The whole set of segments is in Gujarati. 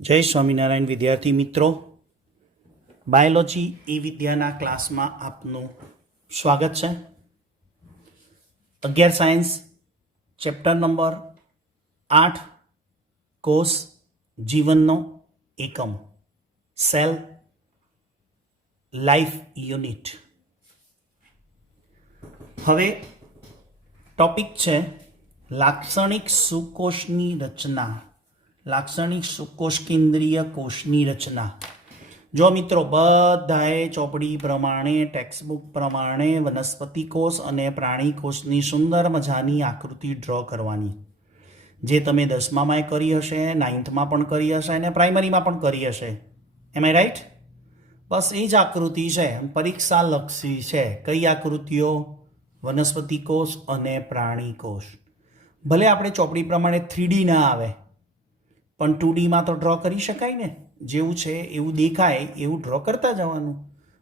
જય સ્વામિનારાયણ વિદ્યાર્થી મિત્રો, બાયોલોજી ઈ વિદ્યાના ક્લાસમાં આપનું સ્વાગત છે. 11 સાયન્સ ચેપ્ટર નંબર 8 કોષ જીવનનો એકમ સેલ લાઈફ યુનિટ. હવે ટોપિક છે લાક્ષણિક સુકોષની રચના. લાક્ષણિક સુકોષ કેન્દ્રીય કોષની રચના. જો મિત્રો બધાએ ચોપડી પ્રમાણે ટેક્સ્ટબુક પ્રમાણે વનસ્પતિ કોષ અને પ્રાણી કોષની સુંદર મજાની આકૃતિ ડ્રો કરવાની, જે તમે 10મામાં કરી હશે, 9થમાં પણ કરી હશે અને પ્રાઇમરીમાં પણ કરી હશે. એમ આઈ રાઈટ? બસ એ જ આકૃતિ છે, પરીક્ષા લક્ષી છે. કઈ આકૃતિઓ? વનસ્પતિ કોષ અને પ્રાણી કોષ. ભલે આપણે ચોપડી પ્રમાણે 3D ના આવે, પણ 2Dમાં તો ડ્રો કરી શકાય ને. જેવું છે એવું દેખાય એવું ડ્રો કરતા જવાનું.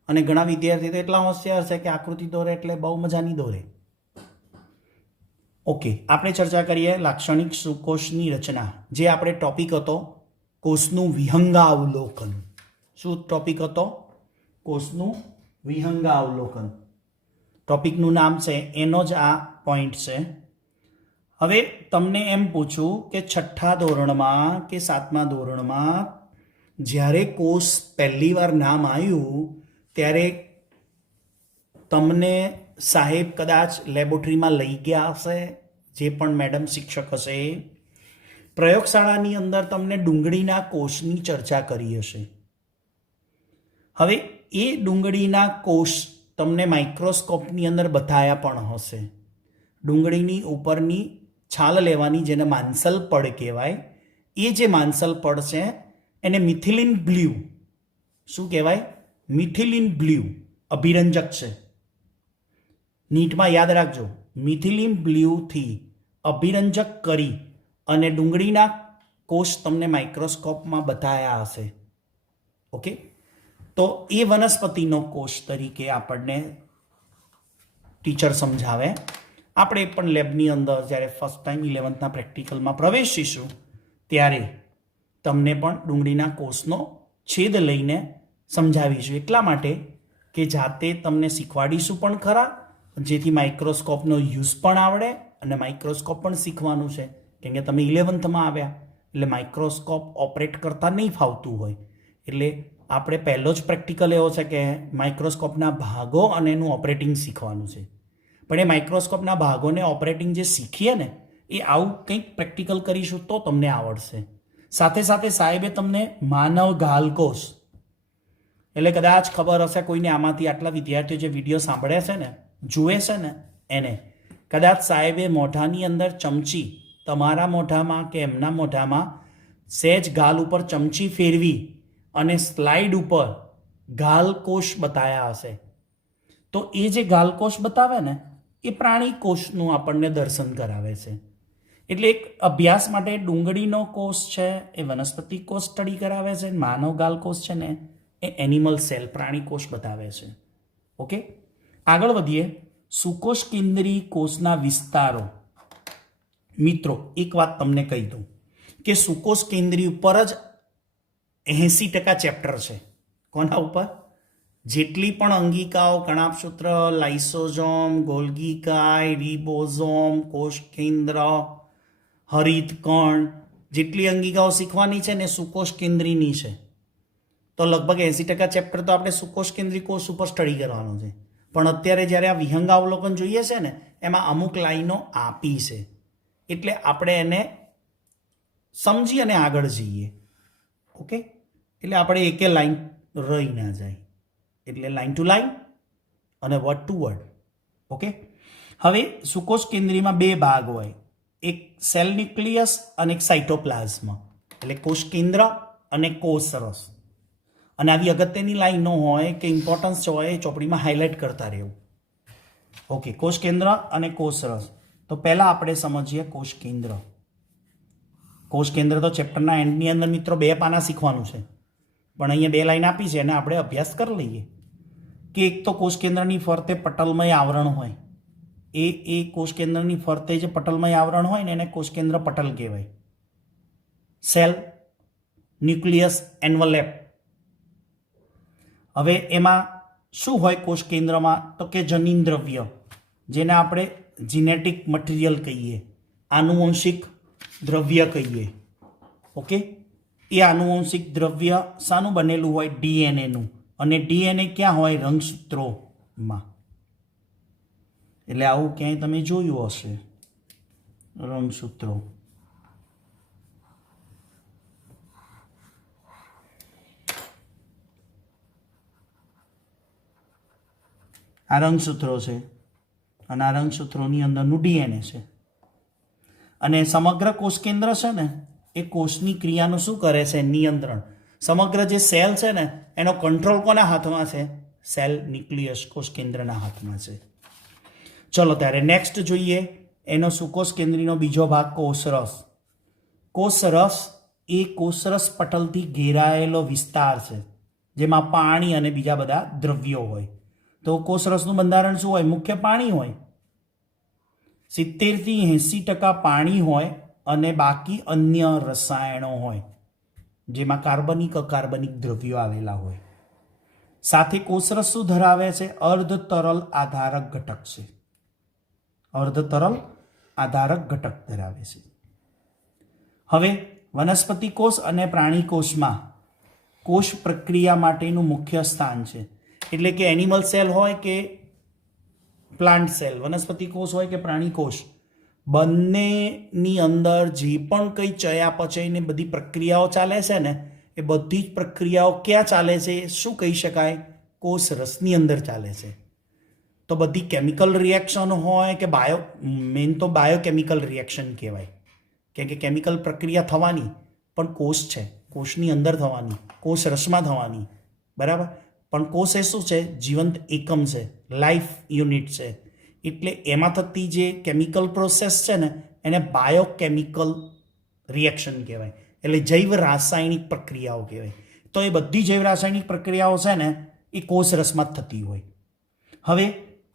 અને ઘણા વિદ્યાર્થી તો એટલા હોશિયાર છે કે આકૃતિ દોરે એટલે બહુ મજાની દોરે. ઓકે, આપણે ચર્ચા કરીએ લાક્ષણિક સુકોષની રચના. જે આપણે ટોપિક હતો કોષનું વિહંગાવલોકન. શું ટોપિક હતો? કોષનું વિહંગાવલોકન. ટોપિકનું નામ છે, એનો જ આ પોઈન્ટ છે. હવે તમને એમ પૂછું કે 6થા ધોરણમાં કે 7મા ધોરણમાં જ્યારે કોષ પહેલી વાર નામ આવ્યું ત્યારે તમને સાહેબ કદાચ લેબોરેટરીમાં લઈ ગયા હશે, જે પણ મેડમ શિક્ષક હશે. પ્રયોગશાળાની અંદર તમને ડુંગળીના કોષની ચર્ચા કરી હશે. હવે એ ડુંગળીના કોષ તમને માઇક્રોસ્કોપની અંદર બતાવ્યા પણ હશે. ડુંગળીની ઉપરની છાલ લેવાની, જેને માંસલ પડ કહેવાય. એ જે માંસલ પડ છે એને મિથિલિન બ્લુ. શું કહેવાય? મિથિલિન બ્લુ અભિરંજક છે. નીટમાં યાદ રાખજો, મિથિલિન બ્લુથી અભિરંજક કરી અને ડુંગળીના કોષ તમને માઇક્રોસ્કોપમાં બતાવ્યા હશે. ઓકે, તો એ વનસ્પતિનો કોષ તરીકે આપણને ટીચર સમજાવે. આપણે પણ લેબની અંદર જ્યારે ફર્સ્ટ ટાઈમ 11થના પ્રેક્ટિકલમાં પ્રવેશીશું ત્યારે તમને પણ ડુંગળીના કોષનો છેદ લઈને સમજાવીશું. એટલા માટે કે જાતે તમને શીખવાડીશું પણ ખરા, જેથી માઇક્રોસ્કોપનો યુઝ પણ આવડે અને માઇક્રોસ્કોપ પણ શીખવાનું છે. કેમ કે તમે 11થમાં આવ્યા એટલે માઇક્રોસ્કોપ ઓપરેટ કરતા નહીં ફાવતું હોય. એટલે આપણે પહેલો જ પ્રેક્ટિકલ એવો છે કે માઇક્રોસ્કોપના ભાગો અને એનું ઓપરેટિંગ શીખવાનું છે. પણ એ માઇક્રોસ્કોપના ભાગોને ઓપરેટિંગ જે શીખીએ ને, એ આવું કંઈક પ્રેક્ટિકલ કરીશું તો તમને આવડશે. સાથે સાથે સાહેબે તમને માનવ ગાલકોષ, એટલે કદાચ ખબર હશે કોઈને આમાંથી, આટલા વિદ્યાર્થીઓ જે વિડીયો સાંભળે છે ને, જુએ છે ને, એને કદાચ સાહેબે મોઢાની અંદર ચમચી, તમારા મોઢામાં કે એમના મોઢામાં સહેજ ગાલ ઉપર ચમચી ફેરવી અને સ્લાઇડ ઉપર ગાલકોષ બતાવ્યા હશે. તો એ જે ગાલકોષ બતાવે ને, એ પ્રાણી કોષનું આપણને દર્શન કરાવે છે. એટલે એક અભ્યાસ માટે ડુંગળીનો કોષ છે એ વનસ્પતિ કોષ સ્ટડી કરાવે છે. માનવ ગાલકોષ છે ને એ એનિમલ સેલ પ્રાણી કોષ બતાવે છે. ઓકે, આગળ વધીએ. સુકોષ કેન્દ્રી કોષના વિસ્તારો. મિત્રો એક વાત તમને કહી દઉં કે સુકોષ કેન્દ્રી ઉપર જ 80% ચેપ્ટર છે. કોના ઉપર? જેટલી પણ અંગિકાઓ, કણાભસૂત્ર, લાઇસોઝોમ, ગોલ્ગી કાય, રિબોઝોમ, કોષ કેન્દ્ર, હરિતકણ, જેટલી અંગિકાઓ શીખવાની છે ને સુકોષ કેન્દ્રીની છે. તો લગભગ 80% ચેપ્ટર તો આપણે સુકોષ કેન્દ્રી કોષ ઉપર સ્ટડી કરવાનો છે. પણ અત્યારે જ્યારે આ વિહંગાવલોકન જોઈએ છે ને, એમાં અમુક લાઈનો આપી છે, એટલે આપણે એને સમજી અને આગળ જઈએ. ઓકે, એટલે આપણે એકે લાઈન રહી ના જાય, એટલે લાઈન ટુ લાઈન અને વર્ડ ટુ વર્ડ. ઓકે, હવે સુકોષ કેન્દ્રીમાં 2 ભાગ હોય, એક સેલ ન્યુક્લિયસ અને એક સાઇટોપ્લાઝમ, એટલે કોષ કેન્દ્ર અને કોષરસ. અને આવી અગત્યની લાઈનો હોય કે ઇમ્પોર્ટન્સ હોય એ ચોપડીમાં હાઇલાઇટ કરતા રહેવું. ઓકે, કોષ કેન્દ્ર અને કોષરસ. તો પહેલા આપણે સમજીએ કોષ કેન્દ્ર. કોષ કેન્દ્ર તો ચેપ્ટરના એન્ડની અંદર મિત્રો 2 પાના શીખવાનું છે, પણ અહીંયા 2 લાઈન આપી છે અને આપણે અભ્યાસ કરી લઈએ કે એક તો કોષ કેન્દ્રની ફરતે પટલમય આવરણ હોય. એ કોષ કેન્દ્રની ફરતે જે પટલમય આવરણ હોય ને એને કોષ કેન્દ્ર પટલ કહેવાય. Cell nucleus envelope. હવે એમાં શું હોય કોષ કેન્દ્રમાં? તો કે જનીન દ્રવ્ય, જેને આપણે જીનેટિક મટીરિયલ કહીએ, આનુવંશિક દ્રવ્ય કહીએ. ઓકે, એ આનુવંશિક દ્રવ્ય શાનું બનેલું હોય? ડીએનએનું. અને ડીએનએ ક્યાં હોય? રંગસૂત્રોમાં. એટલે આવું ક્યાંય તમે જોયું હશે, રંગસૂત્રો. આ રંગસૂત્રો છે અને આ રંગસૂત્રોની અંદરનું ડીએનએ છે. અને સમગ્ર કોષ કેન્દ્ર છે ને, એ કોષની ક્રિયાનું શું કરે છે? નિયંત્રણ. સમગ્ર જે સેલ છે ને, એનો કંટ્રોલ કોના હાથમાં છે? સેલ ન્યુક્લિયસ કોષ કેન્દ્રના હાથમાં છે. ચલો ત્યારે નેક્સ્ટ જોઈએ એનો સુકોષ કેન્દ્રીનો બીજો ભાગ, કોષરસ. કોષરસ એ કોષરસ પટલથી ઘેરાયેલો વિસ્તાર છે, જેમાં પાણી અને બીજા બધા દ્રવ્યો હોય. તો કોષરસનું બંધારણ શું હોય? મુખ્ય પાણી હોય. 70 થી 80% પાણી હોય અને બાકી અન્ય રસાયણો હોય, જેમાં કાર્બનિક અકાર્બનિક દ્રવ્યો આવેલા હોય. સાથે કોષરસ શું ધરાવે છે? અર્ધ તરલ આધારક ઘટક છે. અર્ધ તરલ આધારક ઘટક ધરાવે છે. હવે વનસ્પતિ કોષ અને પ્રાણી કોષમાં કોષ પ્રક્રિયા માટેનું મુખ્ય સ્થાન છે. એટલે કે એનિમલ સેલ હોય કે પ્લાન્ટ સેલ, વનસ્પતિ કોષ હોય કે પ્રાણી કોષ, બંનેની અંદર જે પણ કંઈ ચયાપચયની બધી પ્રક્રિયાઓ ચાલે છે ને, એ બધી જ પ્રક્રિયાઓ ક્યાં ચાલે છે? શું કહી શકાય? કોષ રસની અંદર ચાલે છે. તો બધી કેમિકલ રિએક્શન હોય કે મેઇન તો બાયોકેમિકલ રિએક્શન કહેવાય, કેમ કે કેમિકલ પ્રક્રિયા થવાની પણ કોષ છે, કોષની અંદર થવાની, કોષ રસમાં થવાની. બરાબર? પણ કોષ એ શું છે? જીવંત એકમ છે, લાઈફ યુનિટ છે. એટલે એમાં થતી જે કેમિકલ પ્રોસેસ છે ને, એને બાયોકેમિકલ રિએક્શન કહેવાય. એટલે જૈવ રાસાયણિક પ્રક્રિયાઓ કહેવાય. તો એ બધી જૈવ રાસાયણિક પ્રક્રિયાઓ છે ને, એ કોષ રસમાં જ થતી હોય. હવે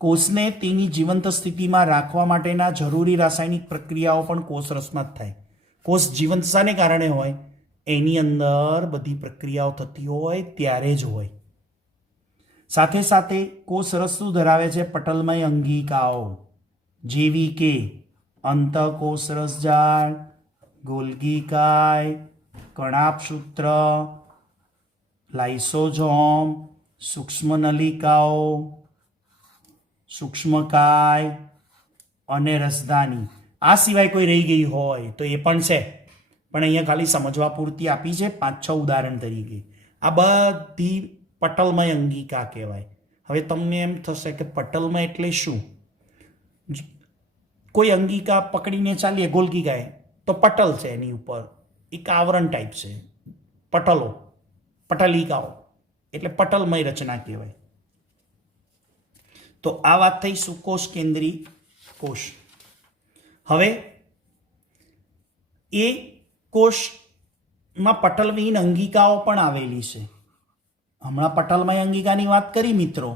કોષને તેની જીવંત સ્થિતિમાં રાખવા માટેના જરૂરી રાસાયણિક પ્રક્રિયાઓ પણ કોષ રસમાં જ થાય. કોષ જીવંત શાને કારણે હોય? એની અંદર બધી પ્રક્રિયાઓ થતી હોય ત્યારે જ હોય. સાથે સાથે કોષ રસ શું ધરાવે છે? પટલમય અંગિકાઓ, જેવી કે અંતઃકોષ રસજાળ, ગોલ્ગીકાય, કણાભસૂત્ર, લાઇસોઝોમ, સૂક્ષ્મ નલિકાઓ, સૂક્ષ્મકાય અને રસધાની. આ સિવાય કોઈ રહી ગઈ હોય તો એ પણ છે, પણ અહીંયા ખાલી સમજવા પૂરતી આપી છે 5-6 ઉદાહરણ તરીકે. આ બધી પટલમય અંગિકા કહેવાય. હવે તમને એમ થશે કે પટલમય એટલે શું? કોઈ અંગિકા પકડીને ચાલીએ, ગોલ્ગીકાય, તો પટલ છે એની ઉપર, એક આવરણ ટાઈપ છે. પટલો, પટલિકાઓ, એટલે પટલમય રચના કહેવાય. તો આ વાત થઈ સુકોષ કેન્દ્રી કોષ. હવે એ કોષમાં પટલવિહીન અંગિકાઓ પણ આવેલી છે. હમણાં પટલમય અંગિકાની વાત કરી મિત્રો,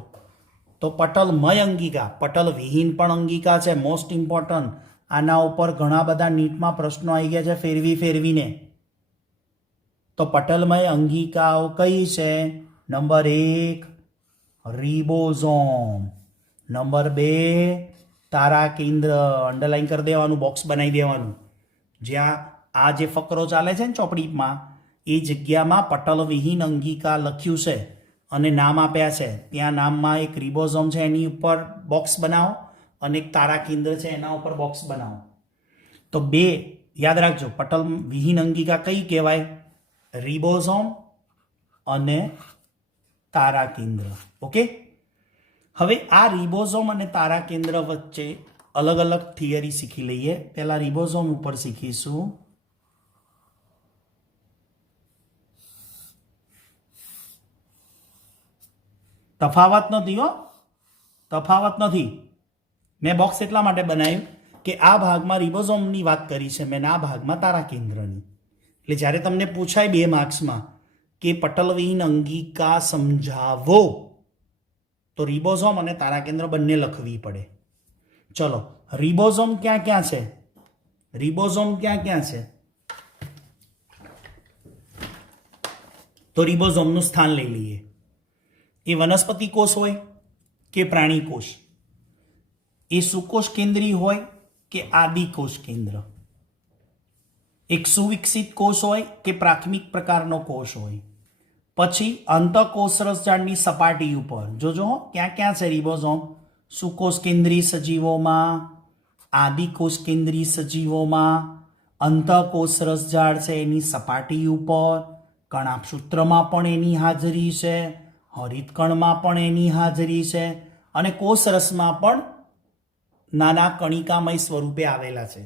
તો પટલમય અંગિકા, પટલવિહીન પણ અંગિકા છે. Most important. આના ઉપર ઘણા બધા નીટમાં પ્રશ્નો આવી ગયા છે ફેરવીને. તો પટલમય અંગિકાઓ કઈ છે? નંબર 1 રિબોઝોમ, નંબર 2 તારા કેન્દ્ર. અંડરલાઈન કરી દેવાનું, બોક્સ બનાવી દેવાનું. જ્યાં આ જે ફકરો ચાલે છે ને ચોપડીમાં, એ જગ્યામાં પટલવિહીન અંગિકા લખ્યું છે અને નામ આપ્યા છે, ત્યાં નામમાં એક રિબોઝોમ છે એની ઉપર બોક્સ બનાવો અને એક તારા કેન્દ્ર છે એના ઉપર બોક્સ બનાવો. તો 2 યાદ રાખજો, પટલવિહીન અંગિકા કઈ કહેવાય? રિબોઝોમ અને તારા કેન્દ્ર. ઓકે, હવે આ રિબોઝોમ અને તારા કેન્દ્ર વચ્ચે અલગ અલગ થિયરી શીખી લઈએ. પહેલા રિબોઝોમ ઉપર શીખીશું. તફાવત નથી હો, તફાવત નથી. મેં બોક્સ એટલા માટે બનાવ્યું કે આ ભાગમાં રિબોઝોમની વાત કરી છે મેં, આ ભાગમાં તારા કેન્દ્રની. એટલે જ્યારે તમને પૂછાય 2 માર્ક્સમાં કે પટલવિહીન અંગિકા સમજાવો, તો રિબોઝોમ અને તારા કેન્દ્ર બંને લખવી પડે. ચલો, રિબોઝોમ ક્યાં ક્યાં છે? રિબોઝોમ ક્યાં ક્યાં છે? તો રિબોઝોમનું સ્થાન લઈ લઈએ. એ વનસ્પતિ કોષ હોય કે પ્રાણી કોષ, એ સુકોષ કેન્દ્રી હોય કે આદિકોષ કેન્દ્ર, એક સુવિકસિત કોષ હોય કે પ્રાથમિક પ્રકારનો કોષ હોય. પછી અંતઃકોષ રસજાળની સપાટી ઉપર જોજો ક્યાં ક્યાં છે રિબોઝોમ. સુકોષ કેન્દ્રી સજીવોમાં, આદિકોષ કેન્દ્રી સજીવોમાં, અંતઃકોષ રસજાળ છે એની સપાટી ઉપર, કણાભસૂત્રમાં પણ એની હાજરી છે, હરિતકણમાં પણ એની હાજરી છે, અને કોષરસમાં પણ નાના કણિકામય સ્વરૂપે આવેલા છે.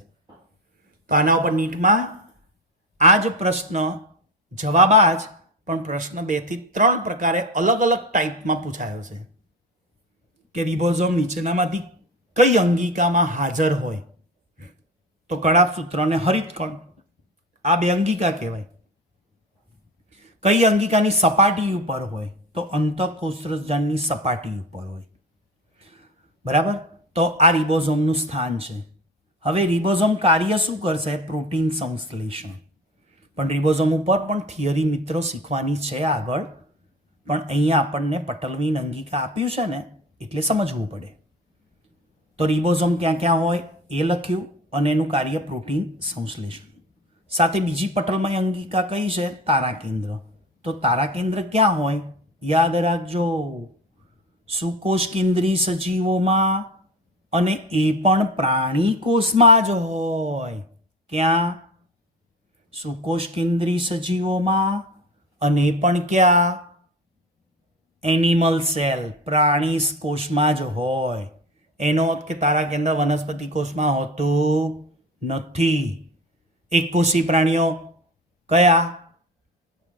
તો આના ઉપર નીટમાં આ જ પ્રશ્ન જવાબ આ જ, પણ પ્રશ્ન 2 થી 3 પ્રકારે અલગ અલગ ટાઈપમાં પૂછાયો છે કે રિબોઝોમ નીચેનામાંથી કઈ અંગિકામાં હાજર હોય. તો કણાભસૂત્ર અને હરિતકણ આ 2 અંગિકા કહેવાય. કઈ અંગિકાની સપાટી ઉપર હોય, તો અંતઃકોષરસજાળની સપાટી ઉપર હોય. બરાબર. તો આ રિબોઝોમનું સ્થાન છે. હવે રિબોઝોમ કાર્ય શું કરશે? પ્રોટીન સંશ્લેષણ. પણ રિબોઝોમ ઉપર પણ થિયરી મિત્રો શીખવાની છે આગળ, પણ અહીંયા આપણને પટલવીન અંગિકા આપ્યું છે ને એટલે સમજવું પડે. તો રિબોઝોમ ક્યાં ક્યાં હોય એ લખ્યું, અને એનું કાર્ય પ્રોટીન સંશ્લેષણ. સાથે બીજી પટલમય અંગિકા કઈ છે? તારાકેન્દ્ર. તો તારાકેન્દ્ર ક્યાં હોય? યાદ રાખજો, સુકોષ કેન્દ્રી સજીવોમાં, અને એ પણ પ્રાણી કોષમાં જ હોય. ક્યાં? સુકોષ કેન્દ્રી સજીવોમાં, અને પણ ક્યાં? એનિમલ સેલ, પ્રાણી કોષમાં જ હોય. એનો અર્થ કે તારાકેન્દ્ર વનસ્પતિ કોષમાં હોતું નથી. એકકોષી પ્રાણીઓ કયા?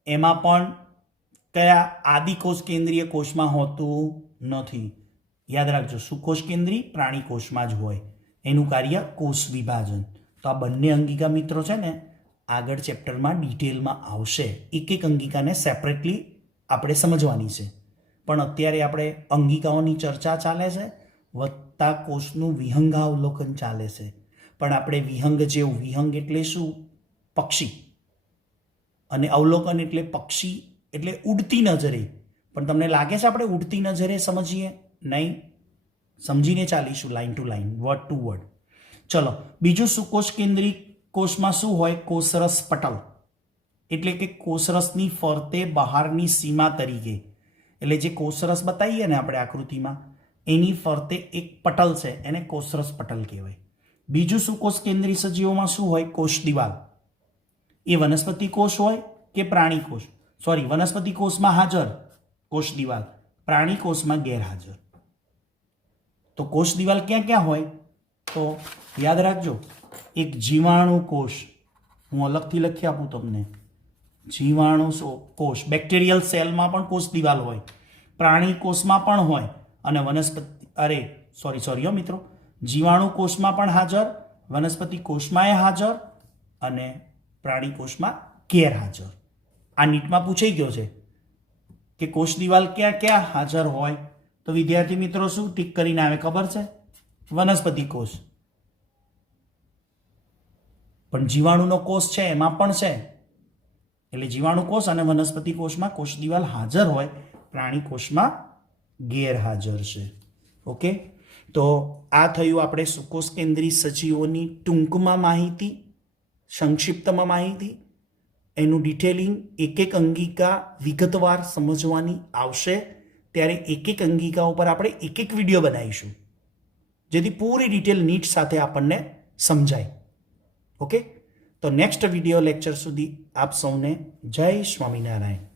એમાં પણ કયા? આદિકોષ કેન્દ્રીય કોષમાં હોતું નથી. યાદ રાખજો, સુકોષ કેન્દ્રી પ્રાણી કોષમાં જ હોય. એનું કાર્ય કોષ વિભાજન. તો આ બંને અંગિકા મિત્રો છે ને આગળ ચેપ્ટરમાં ડિટેલમાં આવશે. એક એક અંગિકાને સેપરેટલી આપણે સમજવાની છે, પણ અત્યારે આપણે અંગિકાઓની ચર્ચા ચાલે છે, વત્તા કોષનું વિહંગાવલોકન ચાલે છે. પણ આપણે વિહંગ જેવું, વિહંગ એટલે શું? પક્ષી, અને અવલોકન એટલે પક્ષી એટલે ઉડતી નજરે. પણ તમને લાગે છે આપણે ઉડતી નજરે સમજીએ? નહીં, સમજીને ચાલીશું line to line, word to word. ચલો, બીજું સુકોષ કેન્દ્રી કોષમાં શું હોય? કોષરસ પટલ, એટલે કે કોષરસની ફરતે બહારની સીમા તરીકે, એટલે જે કોષરસ બતાવીએ ને આપણે આકૃતિમાં, એની ફરતે એક પટલ છે, એને કોષરસ પટલ કહેવાય. બીજું સુકોષ કેન્દ્રી સજીવોમાં શું હોય? કોષ દિવાલ. એ વનસ્પતિ કોષ હોય કે પ્રાણી કોષ? સોરી, વનસ્પતિ કોષમાં હાજર કોષ દિવાલ, પ્રાણી કોષમાં ગેરહાજર. તો કોષ દિવાલ ક્યાં ક્યાં હોય? તો યાદ રાખજો, એક જીવાણુ કોષ, હું અલગથી લખી આપું તમને. જીવાણુ કોષ, બેક્ટેરિયલ સેલમાં પણ કોષ દિવાલ હોય, પ્રાણી કોષમાં પણ હોય, અને વનસ્પતિ સોરી મિત્રો, જીવાણુ કોષમાં પણ હાજર, વનસ્પતિ કોષમાં હાજર, અને પ્રાણી કોષમાં ગેરહાજર. આ નીટમાં પૂછાઈ ગયો છે કે કોષ દિવાલ ક્યાં ક્યાં હાજર હોય. તો વિદ્યાર્થી મિત્રો શું ટીક કરીને આવે ખબર છે? વનસ્પતિ કોષ. પણ જીવાણુનો કોષ છે એમાં પણ છે, એટલે જીવાણુ કોષ અને વનસ્પતિ કોષમાં કોષ દિવાલ હાજર હોય, પ્રાણી કોષમાં ગેરહાજર છે. ઓકે, તો આ થયું આપણે સુકોષ કેન્દ્રી સજીવોની ટૂંકમાં માહિતી, સંક્ષિપ્તમાં માહિતી. એનું ડિટેલિંગ એક એક અંગિકા વિગતવાર સમજવાની આવશે, ત્યારે એક એક અંગિકા ઉપર આપણે એક એક વિડીયો બનાવીશું, જેથી પૂરી ડિટેલ નીટ સાથે આપણને સમજાય. ઓકે, તો નેક્સ્ટ વિડીયો લેક્ચર સુધી આપ સૌને જય સ્વામિનારાયણ.